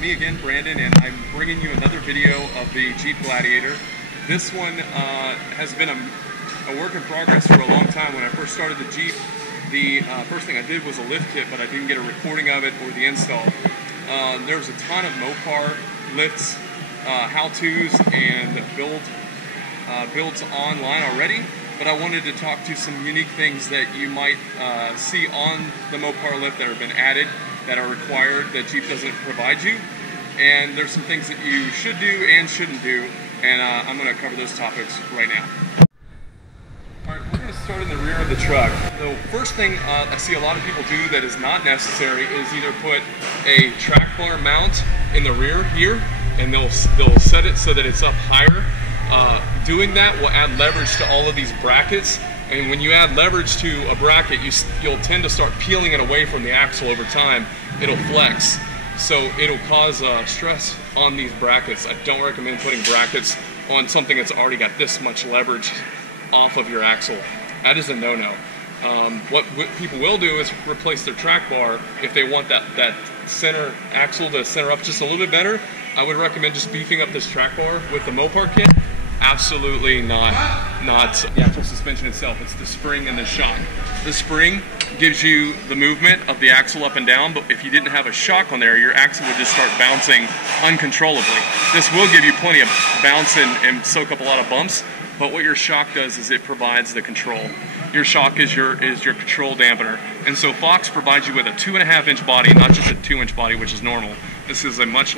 me again, Brandon, and I'm bringing you another video of the Jeep Gladiator. This one has been a work in progress for a long time. When I first started the Jeep, the first thing I did was a lift kit, but I didn't get a recording of it or the install. There was a ton of Mopar lifts, how-tos, and builds online already, but I wanted to talk to some unique things that you might see on the Mopar lift that have been added, that are required, that Jeep doesn't provide you. And there's some things that you should do and shouldn't do, and I'm going to cover those topics right now. Alright, we're going to start in the rear of the truck. The first thing I see a lot of people do that is not necessary is either put a track bar mount in the rear here, and they'll set it so that it's up higher. Doing that will add leverage to all of these brackets, and when you add leverage to a bracket, you'll tend to start peeling it away from the axle over time. It'll flex, so it'll cause stress on these brackets. I don't recommend putting brackets on something that's already got this much leverage off of your axle. That is a no-no. What people will do is replace their track bar if they want that center axle to center up just a little bit better. I would recommend just beefing up this track bar with the Mopar kit. Absolutely not the actual suspension itself. It's the spring and the shock. The spring gives you the movement of the axle up and down, but if you didn't have a shock on there, your axle would just start bouncing uncontrollably. This will give you plenty of bounce and soak up a lot of bumps, but what your shock does is it provides the control. Your shock is your control dampener. And so Fox provides you with a 2.5-inch body, not just a 2-inch body, which is normal. This is a much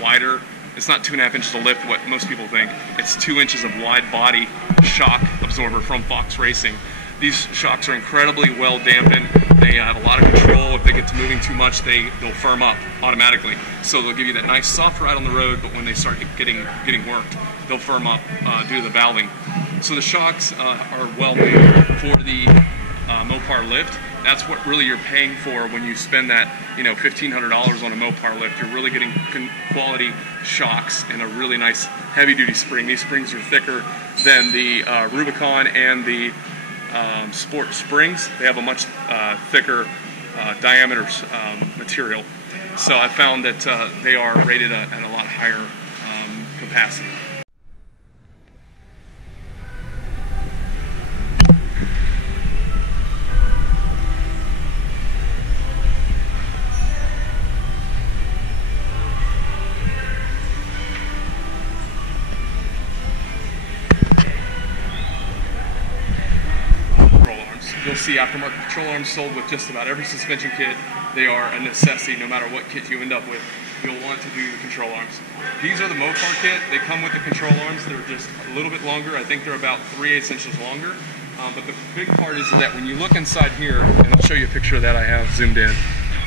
wider. It's not 2.5 inches of lift, what most people think. It's 2 inches of wide body shock absorber from Fox Racing. These shocks are incredibly well dampened. They have a lot of control. If they get to moving too much, they'll firm up automatically. So they'll give you that nice soft ride on the road, but when they start getting worked, they'll firm up due to the valving. So the shocks are well made for the Mopar lift. That's what really you're paying for when you spend that, $1,500 on a Mopar lift. You're really getting quality shocks and a really nice heavy-duty spring. These springs are thicker than the Rubicon and the Sport springs. They have a much thicker diameter material. So I found that they are rated at a lot higher capacity. You'll see aftermarket control arms sold with just about every suspension kit. They are a necessity no matter what kit you end up with. You'll want to do the control arms. These are the Mopar kit. They come with the control arms. They're just a little bit longer. I think they're about 3/8 inches longer. But the big part is that when you look inside here, and I'll show you a picture of that I have zoomed in,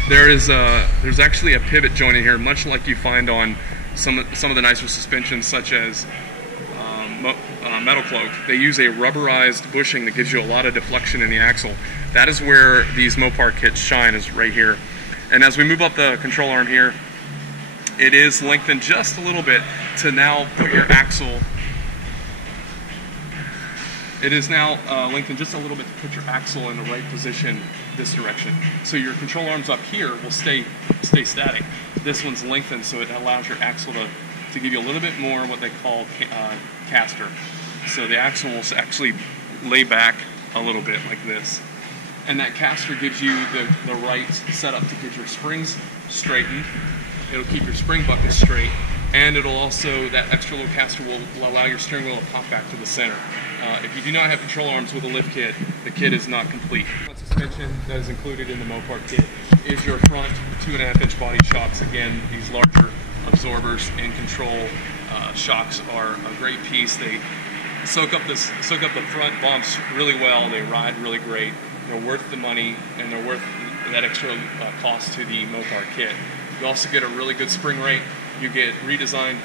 there's actually a pivot joint in here, much like you find on some of the nicer suspensions, such as Metal Cloak. They use a rubberized bushing that gives you a lot of deflection in the axle. That is where these Mopar kits shine, is right here. And as we move up the control arm here, it is lengthened just a little bit to now put your axle. It is now lengthened just a little bit to put your axle in the right position this direction. So your control arms up here will stay static. This one's lengthened so it allows your axle to give you a little bit more what they call caster. So the axle will actually lay back a little bit like this. And that caster gives you the right setup to get your springs straightened. It'll keep your spring buckets straight, and it'll also, that extra little caster will allow your steering wheel to pop back to the center. If you do not have control arms with a lift kit, the kit is not complete. One suspension that is included in the Mopar kit is your front 2.5-inch body shocks. Again, these larger absorbers and control shocks are a great piece. They soak up the front bumps really well. They ride really great. They're worth the money, and they're worth that extra cost to the Mopar kit. You also get a really good spring rate. You get redesigned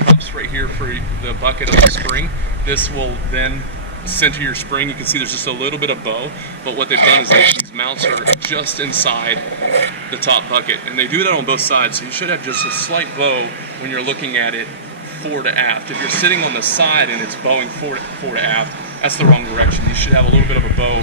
cups right here for the bucket of the spring. This will then center your spring. You can see there's just a little bit of bow, but what they've done is these mounts are just inside the top bucket, and they do that on both sides, so you should have just a slight bow when you're looking at it fore to aft. If you're sitting on the side and it's bowing fore to aft, that's the wrong direction. You should have a little bit of a bow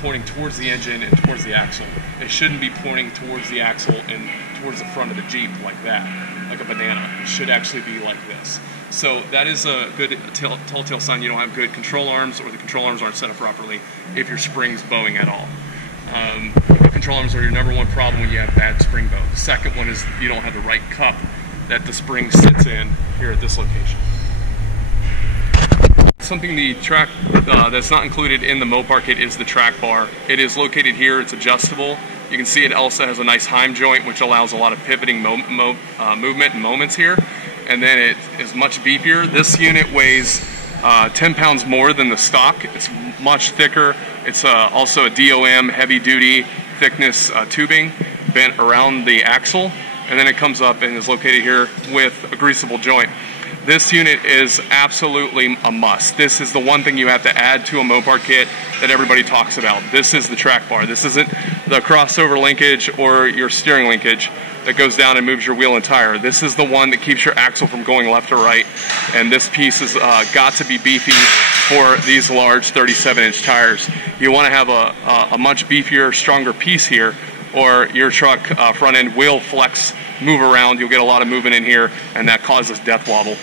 pointing towards the engine and towards the axle. It shouldn't be pointing towards the axle and towards the front of the Jeep like that, like a banana. It should actually be like this. So that is a good telltale sign you don't have good control arms, or the control arms aren't set up properly if your spring's bowing at all. Control arms are your number one problem when you have bad spring bow. The second one is you don't have the right cup that the spring sits in here at this location. Something the track that's not included in the Mopar kit is the track bar. It is located here. It's adjustable. You can see it also has a nice Heim joint, which allows a lot of pivoting movement and moments here. And then it is much beefier. This unit weighs 10 pounds more than the stock. It's much thicker. It's also a DOM heavy duty thickness tubing bent around the axle. And then it comes up and is located here with a greasable joint. This unit is absolutely a must. This is the one thing you have to add to a Mopar kit that everybody talks about. This is the track bar. This isn't the crossover linkage or your steering linkage that goes down and moves your wheel and tire. This is the one that keeps your axle from going left or right. And this piece has got to be beefy for these large 37-inch tires. You want to have a much beefier, stronger piece here, or your truck front end will flex, move around. You'll get a lot of movement in here, and that causes death wobble.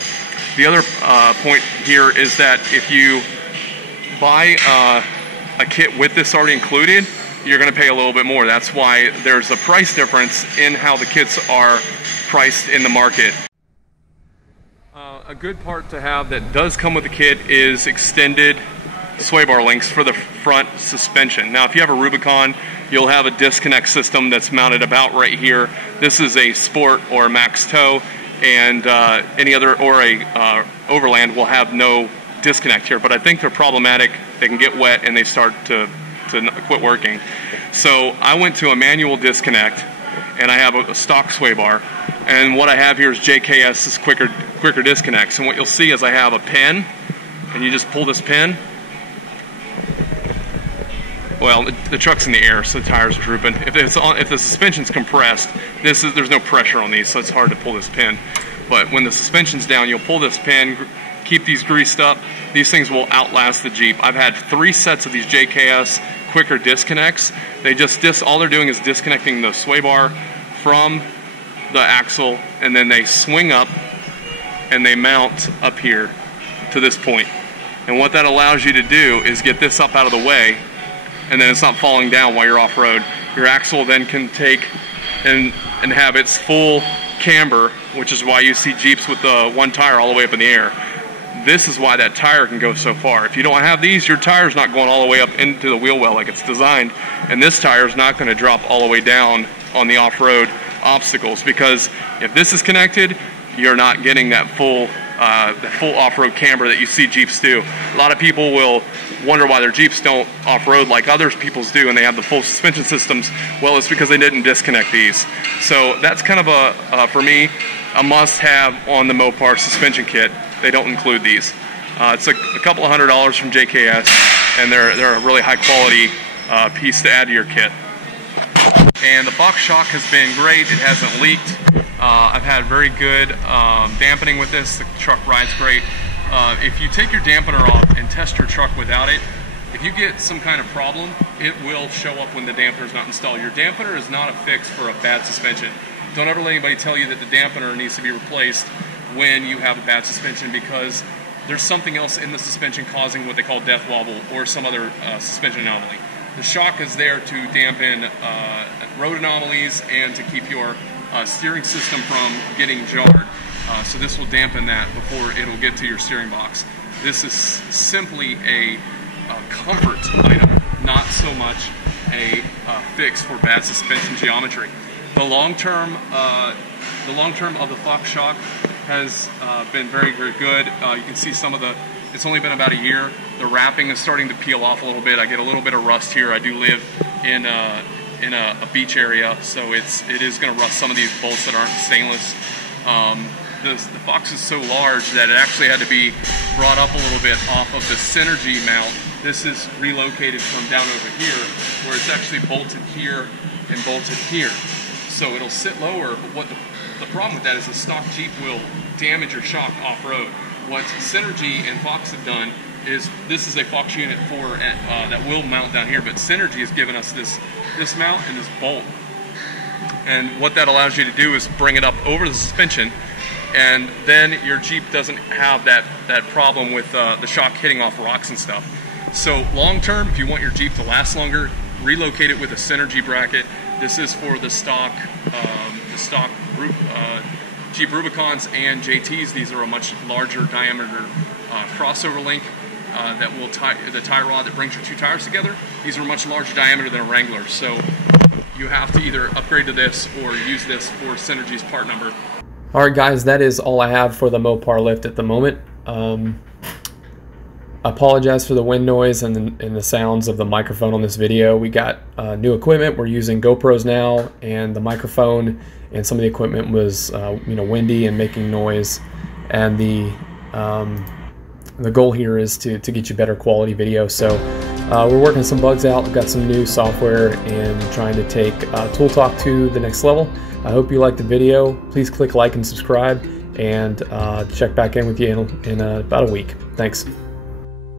The other point here is that if you buy a kit with this already included, you're going to pay a little bit more. That's why there's a price difference in how the kits are priced in the market. A good part to have that does come with the kit is extended sway bar links for the front suspension. Now, if you have a Rubicon, you'll have a disconnect system that's mounted about right here. This is a Sport or Max Tow, and any other or a Overland will have no disconnect here. But I think they're problematic. They can get wet and they start to quit working. So I went to a manual disconnect, and I have a stock sway bar. And what I have here is JKS's quicker disconnects. And what you'll see is I have a pin, and you just pull this pin. Well, the truck's in the air, so the tires are drooping. If the suspension's compressed, there's no pressure on these, so it's hard to pull this pin. But when the suspension's down, you'll pull this pin, keep these greased up. These things will outlast the Jeep. I've had 3 sets of these JKS quicker disconnects. All they're doing is disconnecting the sway bar from the axle, and then they swing up and they mount up here to this point. And what that allows you to do is get this up out of the way, and then it's not falling down while you're off-road. Your axle then can take and have its full camber, which is why you see Jeeps with the one tire all the way up in the air. This is why that tire can go so far. If you don't have these, your tire's not going all the way up into the wheel well like it's designed, and this tire's not going to drop all the way down on the off-road obstacles, because if this is connected, you're not getting that full off-road camber that you see Jeeps do. A lot of people will wonder why their Jeeps don't off-road like other people's do, and they have the full suspension systems. Well, it's because they didn't disconnect these. So that's kind of for me, a must-have on the Mopar suspension kit. They don't include these. It's a couple of $100 from JKS, and they're a really high-quality piece to add to your kit. And the box shock has been great. It hasn't leaked. I've had very good dampening with this. The truck rides great. If you take your dampener off and test your truck without it, if you get some kind of problem, it will show up when the dampener is not installed. Your dampener is not a fix for a bad suspension. Don't ever let anybody tell you that the dampener needs to be replaced when you have a bad suspension, because there's something else in the suspension causing what they call death wobble or some other suspension anomaly. The shock is there to dampen road anomalies and to keep your steering system from getting jarred. So this will dampen that before it'll get to your steering box. This is simply a comfort item, not so much a fix for bad suspension geometry. The long term of the Fox shock has been very, very good. You can see some of it's only been about a year. The wrapping is starting to peel off a little bit. I get a little bit of rust here. I do live in a beach area, so it is going to rust some of these bolts that aren't stainless. The Fox is so large that it actually had to be brought up a little bit off of the Synergy mount. This is relocated from down over here, where it's actually bolted here and bolted here. So it'll sit lower, but what the problem with that is the stock Jeep will damage your shock off-road. What Synergy and Fox have done this is a Fox unit 4 that will mount down here, but Synergy has given us this mount and this bolt. And what that allows you to do is bring it up over the suspension, and then your Jeep doesn't have that problem with the shock hitting off rocks and stuff. So long term, if you want your Jeep to last longer, relocate it with a Synergy bracket. This is for the stock Jeep Rubicons and JTs. These are a much larger diameter crossover link that will tie the tie rod that brings your two tires together. These are much larger diameter than a Wrangler, so you have to either upgrade to this or use this for Synergy's part number. Alright guys, that is all I have for the Mopar lift at the moment. I apologize for the wind noise and the sounds of the microphone on this video. We got new equipment. We're using GoPros now, and the microphone and some of the equipment was windy and making noise. And the goal here is to get you better quality video. So we're working some bugs out. We've got some new software and trying to take Tool Talk to the next level. I hope you liked the video. Please click like and subscribe, and check back in with you in about a week. Thanks.